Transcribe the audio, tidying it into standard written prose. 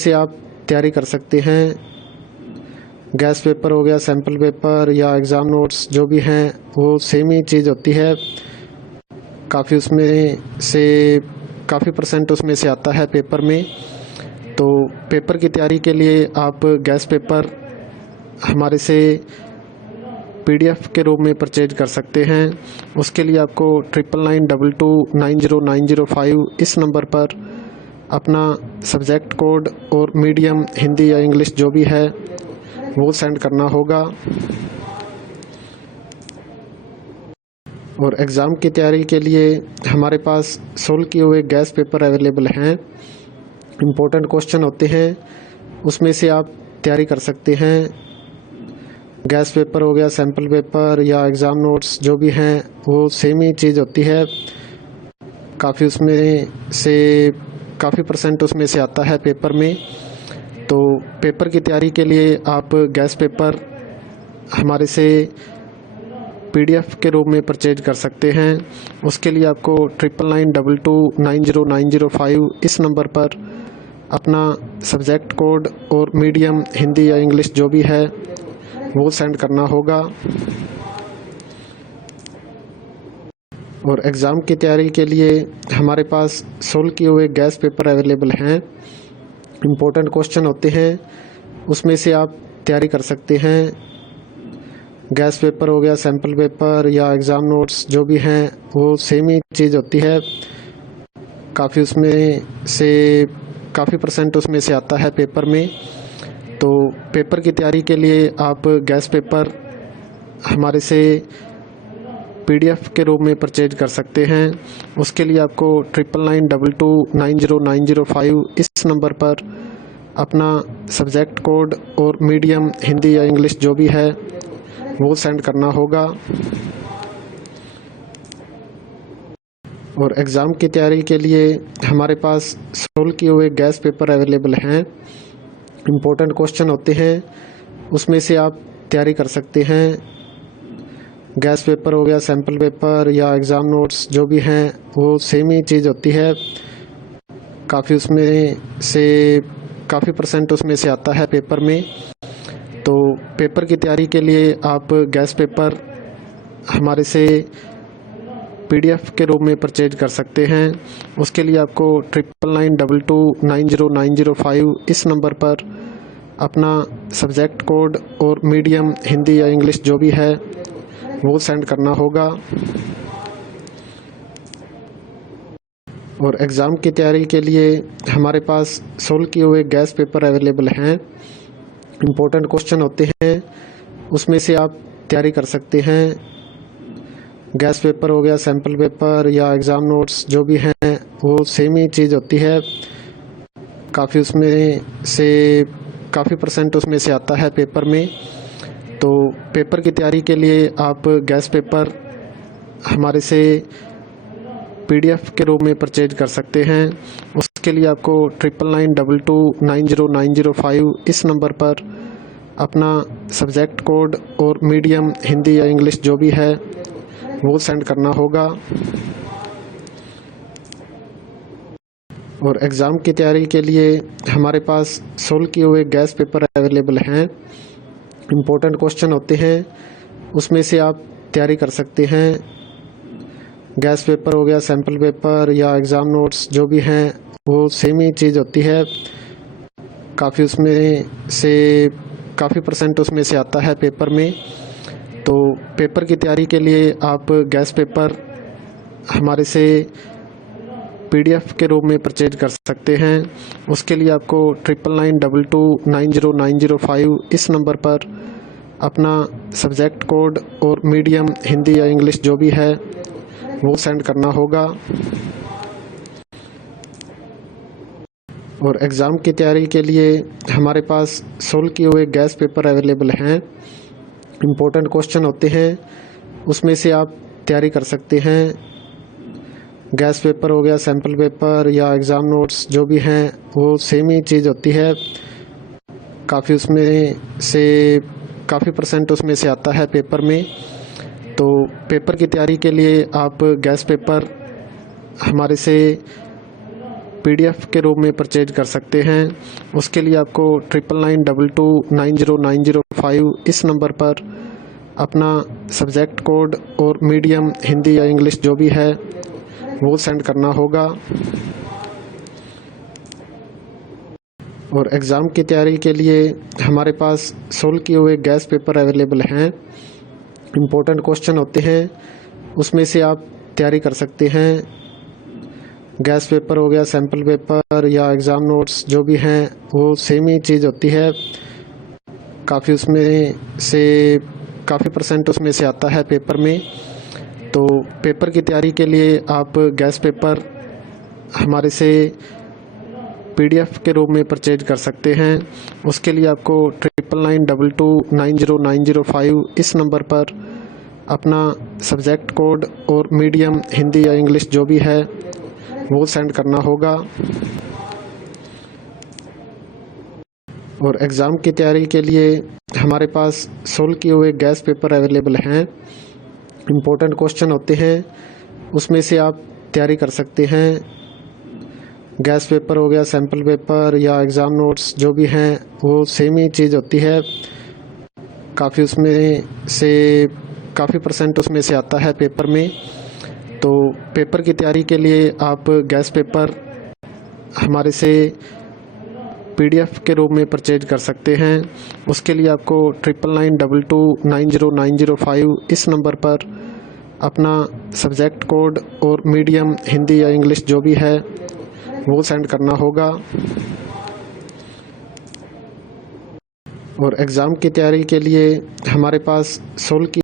से आप तैयारी कर सकते हैं। गैस पेपर हो गया, सैम्पल पेपर या एग्ज़ाम नोट्स जो भी हैं वो सेम ही चीज़ होती है। काफ़ी उसमें से काफ़ी परसेंट उसमें से आता है पेपर में। तो पेपर की तैयारी के लिए आप गैस पेपर हमारे से PDF के रूप में परचेज कर सकते हैं। उसके लिए आपको 9992290905 इस नंबर पर अपना सब्जेक्ट कोड और मीडियम हिंदी या इंग्लिश जो भी है वो सेंड करना होगा। और एग्ज़ाम की तैयारी के लिए हमारे पास सोल्व किए हुए गैस पेपर अवेलेबल हैं। इम्पोर्टेंट क्वेश्चन होते हैं, उसमें से आप तैयारी कर सकते हैं। गैस पेपर हो गया, सैम्पल पेपर या एग्ज़ाम नोट्स जो भी हैं वो सेम ही चीज़ होती है। काफ़ी उसमें से काफ़ी परसेंट उसमें से आता है पेपर में। तो पेपर की तैयारी के लिए आप गैस पेपर हमारे से PDF के रूप में परचेज कर सकते हैं। उसके लिए आपको 9992290905 इस नंबर पर अपना सब्जेक्ट कोड और मीडियम हिंदी या इंग्लिश जो भी है वो सेंड करना होगा। और एग्ज़ाम की तैयारी के लिए हमारे पास सोल्व किए हुए गैस पेपर अवेलेबल हैं। इम्पोर्टेंट क्वेश्चन होते हैं, उसमें से आप तैयारी कर सकते हैं। गैस पेपर हो गया, सैम्पल पेपर या एग्ज़ाम नोट्स जो भी हैं वो सेम ही चीज़ होती है। काफ़ी उसमें से काफ़ी परसेंट उसमें से आता है पेपर में। तो पेपर की तैयारी के लिए आप गैस पेपर हमारे से PDF के रूप में परचेज कर सकते हैं। उसके लिए आपको 9992290905 इस नंबर पर अपना सब्जेक्ट कोड और मीडियम हिंदी या इंग्लिश जो भी है वो सेंड करना होगा। और एग्ज़ाम की तैयारी के लिए हमारे पास सोल्व किए हुए गैस पेपर अवेलेबल हैं। इम्पोर्टेंट क्वेश्चन होते हैं, उसमें से आप तैयारी कर सकते हैं। गैस पेपर हो गया, सैम्पल पेपर या एग्ज़ाम नोट्स जो भी हैं वो सेम ही चीज़ होती है। काफ़ी उसमें से काफ़ी परसेंट उसमें से आता है पेपर में। तो पेपर की तैयारी के लिए आप गैस पेपर हमारे से PDF के रूप में परचेज कर सकते हैं। उसके लिए आपको 9992290905 इस नंबर पर अपना सब्जेक्ट कोड और मीडियम हिंदी या इंग्लिश जो भी है वो सेंड करना होगा। और एग्ज़ाम की तैयारी के लिए हमारे पास सोल्व किए हुए गैस पेपर अवेलेबल हैं। इम्पोर्टेंट क्वेश्चन होते हैं, उसमें से आप तैयारी कर सकते हैं। गैस पेपर हो गया, सैम्पल पेपर या एग्ज़ाम नोट्स जो भी हैं वो सेम ही चीज़ होती है। काफ़ी उसमें से काफ़ी परसेंट उसमें से आता है पेपर में। तो पेपर की तैयारी के लिए आप गैस पेपर हमारे से PDF के रूप में परचेज कर सकते हैं। उसके लिए आपको 9992290905 इस नंबर पर अपना सब्जेक्ट कोड और मीडियम हिंदी या इंग्लिश जो भी है वो सेंड करना होगा। और एग्ज़ाम की तैयारी के लिए हमारे पास सोल्व किए हुए गैस पेपर अवेलेबल हैं। इम्पोर्टेंट क्वेश्चन होते हैं, उसमें से आप तैयारी कर सकते हैं। गैस पेपर हो गया, सैम्पल पेपर या एग्ज़ाम नोट्स जो भी हैं वो सेम ही चीज़ होती है। काफ़ी उसमें से काफ़ी परसेंट उसमें से आता है पेपर में। तो पेपर की तैयारी के लिए आप गैस पेपर हमारे से PDF के रूप में परचेज कर सकते हैं। उसके लिए आपको 9992290905 इस नंबर पर अपना सब्जेक्ट कोड और मीडियम हिंदी या इंग्लिश जो भी है वो सेंड करना होगा। और एग्ज़ाम की तैयारी के लिए हमारे पास सोल्व किए हुए गैस पेपर अवेलेबल हैं। इम्पोर्टेंट क्वेश्चन होते हैं, उसमें से आप तैयारी कर सकते हैं। गैस पेपर हो गया, सैम्पल पेपर या एग्ज़ाम नोट्स जो भी हैं वो सेम ही चीज़ होती है। काफ़ी उसमें से काफ़ी परसेंट उसमें से आता है पेपर में। तो पेपर की तैयारी के लिए आप गैस पेपर हमारे से PDF के रूप में परचेज कर सकते हैं। उसके लिए आपको 9992290905 इस नंबर पर अपना सब्जेक्ट कोड और मीडियम हिंदी या इंग्लिश जो भी है वो सेंड करना होगा। और एग्ज़ाम की तैयारी के लिए हमारे पास सोल्व किए हुए गैस पेपर अवेलेबल हैं। इम्पोर्टेंट क्वेश्चन होते हैं, उसमें से आप तैयारी कर सकते हैं। गैस पेपर हो गया, सैम्पल पेपर या एग्ज़ाम नोट्स जो भी हैं वो सेम ही चीज़ होती है। काफ़ी परसेंट उसमें से आता है पेपर में। तो पेपर की तैयारी के लिए आप गैस पेपर हमारे से PDF के रूप में परचेज कर सकते हैं। उसके लिए आपको 9992290905 इस नंबर पर अपना सब्जेक्ट कोड और मीडियम हिंदी या इंग्लिश जो भी है वो सेंड करना होगा। और एग्ज़ाम की तैयारी के लिए हमारे पास सोल्व किए हुए गैस पेपर अवेलेबल हैं। इम्पोर्टेंट क्वेश्चन होते हैं, उसमें से आप तैयारी कर सकते हैं। गैस पेपर हो गया, सैम्पल पेपर या एग्ज़ाम नोट्स जो भी हैं वो सेम ही चीज़ होती है। काफ़ी परसेंट उसमें से आता है पेपर में। तो पेपर की तैयारी के लिए आप गैस पेपर हमारे से PDF के रूप में परचेज कर सकते हैं। उसके लिए आपको 9992290905 इस नंबर पर अपना सब्जेक्ट कोड और मीडियम हिंदी या इंग्लिश जो भी है वो सेंड करना होगा। और एग्ज़ाम की तैयारी के लिए हमारे पास सोल्व की